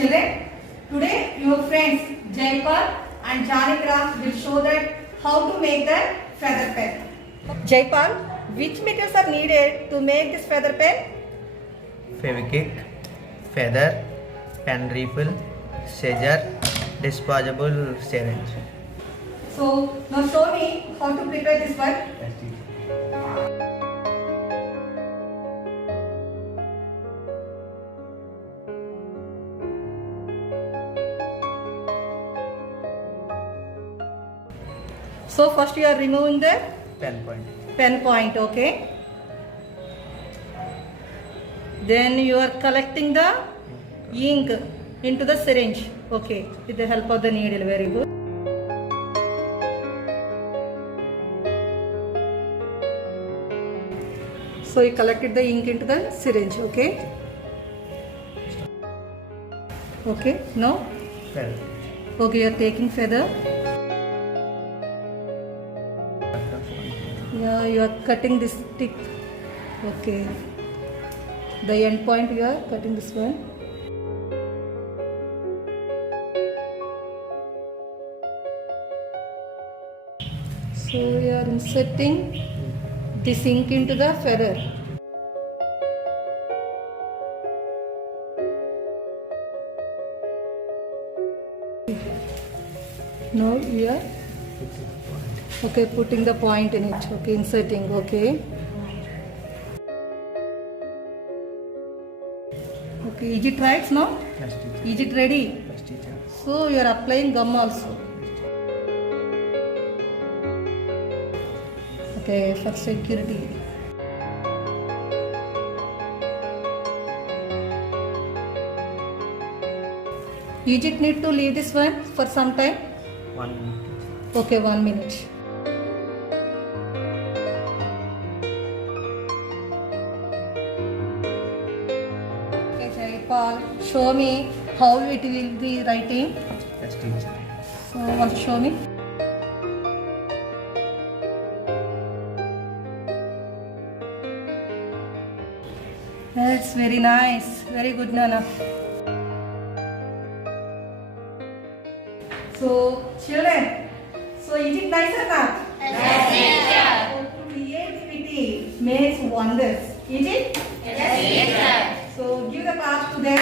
Children, today your friends Jaipal and Janikra will show that how to make the feather pen. Jaipal, which materials are needed to make this feather pen? Feviquick, feather, pen refill, scissor, disposable syringe. So now show me how to prepare this one. So first you are removing the pen point, okay. Then you are collecting the ink into the syringe, okay, with the help of the needle. Very good. So you collected the ink into the syringe, okay. Okay, now? Feather. Okay, you are taking feather. Yeah, you are cutting this stick. Okay. The end point you are cutting this one. So you are inserting this ink into the feather. Now you are okay, putting the point in it. Okay, inserting. Okay. Okay, is it right now? Yes, teacher. Is it ready? Yes, teacher. So you are applying gum also. Okay, for security. Is it need to leave this one for some time? 1 minute. Okay, 1 minute. Okay, Jaipal, show me how it will be writing. Yes, teacher. So, want to show me? That's very nice. Very good, Nana. So, children, so is it nice or not? Yes, teacher. So, creativity makes wonders. Is it? Yes, teacher. So, give the class to them.